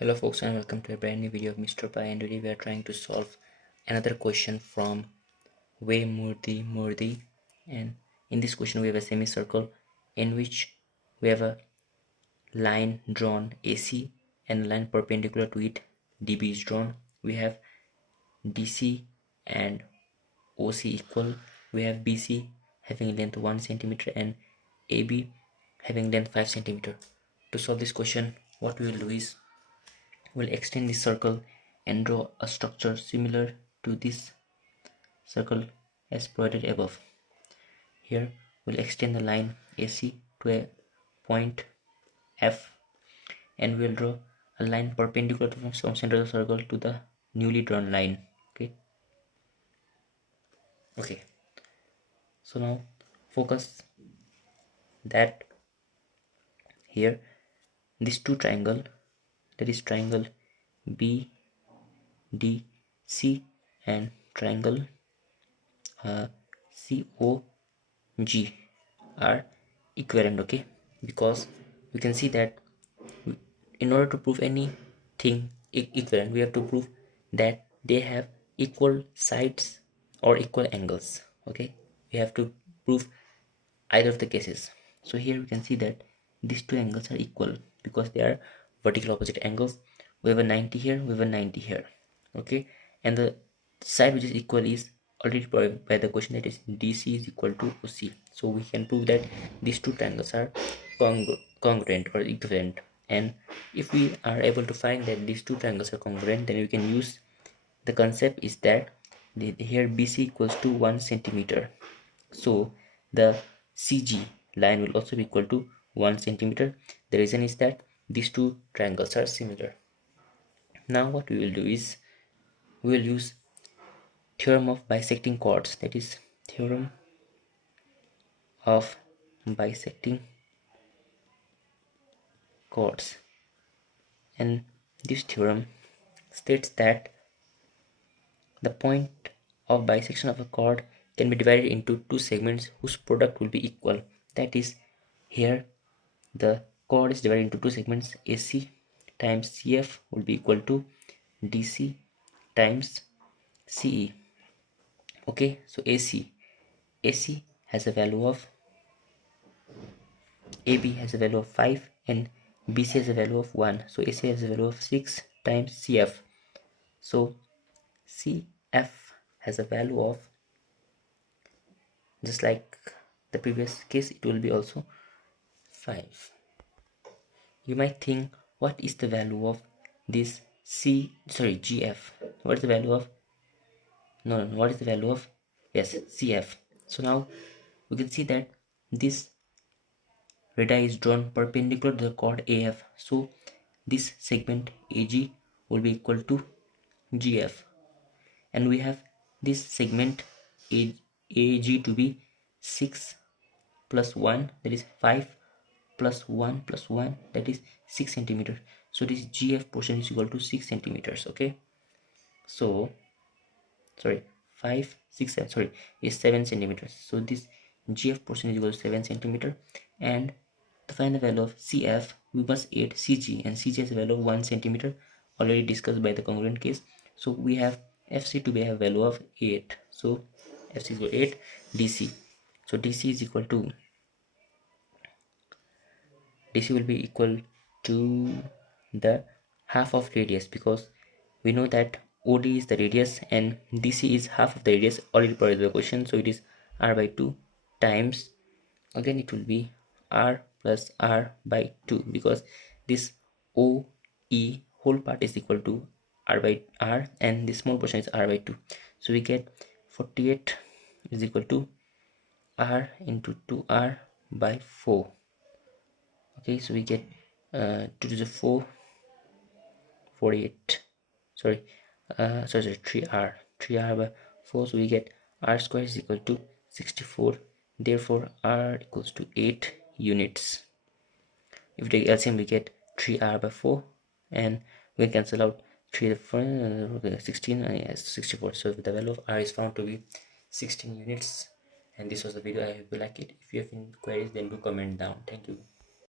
Hello folks and welcome to a brand new video of Mr.π, and today we are trying to solve another question from Way Murdi. And in this question we have a semicircle in which we have a line drawn AC and a line perpendicular to it DB is drawn. We have DC and OC equal. We have BC having length 1 centimeter and AB having length 5 centimeter. To solve this question, what we will do is we'll extend this circle and draw a structure similar to this circle as plotted above. Here we'll extend the line AC to a point F, and we'll draw a line perpendicular from center of the circle to the newly drawn line. Okay, so now focus that here this two triangle, that is triangle BDC and triangle COG are equivalent. Okay, because we can see that in order to prove anything equivalent, we have to prove that they have equal sides or equal angles. Okay, we have to prove either of the cases. So here we can see that these two angles are equal because they are vertical opposite angles. We have a 90 here, we have a 90 here. Okay, and the side which is equal is already provided by the question, that is DC is equal to OC. So we can prove that these two triangles are congruent or equivalent. And if we are able to find that these two triangles are congruent, then we can use the concept is that here BC equals to 1 centimeter. So the CG line will also be equal to 1 centimeter. The reason is that these two triangles are similar. Now what we will do is we will use theorem of bisecting chords, that is theorem of bisecting chords. And this theorem states that the point of bisection of a chord can be divided into two segments whose product will be equal. That is, here the chord is divided into two segments. AC times CF will be equal to DC times CE. Okay, so AC has a value of, AB has a value of 5 and BC has a value of 1. So AC has a value of 6 times CF. So CF has a value of, just like the previous case, it will be also 5. You might think, what is the value of this GF? What is the value of, no, what is the value of, yes, CF? So now we can see that this radii is drawn perpendicular to the chord AF. So this segment AG will be equal to GF, and we have this segment AG to be 6 plus 1, that is 5 plus 1 plus 1, that is 6 centimeter. So this GF portion is equal to 6 centimeters. Okay, so sorry, 5 6 7 sorry is 7 centimeters. So this GF portion is equal to 7 centimeter. And to find the value of CF, we must add CG, and CG has a value of 1 centimeter, already discussed by the congruent case. So we have FC to be a value of 8. So FC is equal to 8 DC. So DC is equal to, DC will be equal to the half of radius, because we know that OD is the radius and DC is half of the radius, already provided the question. So it is R by 2 times, again it will be R plus R by 2, because this OE whole part is equal to R by R and this small portion is R by 2. So we get 48 is equal to R into 2R by 4. Okay, so we get 2 to the 4, 48, sorry, 3R by 4. So we get R square is equal to 64. Therefore R equals to 8 units. If we take LCM, we get 3R by 4, and we can cancel out 3 4, 16, yes, 64. So the value of R is found to be 16 units. And this was the video. I hope you like it. If you have any queries, then do comment down. Thank you.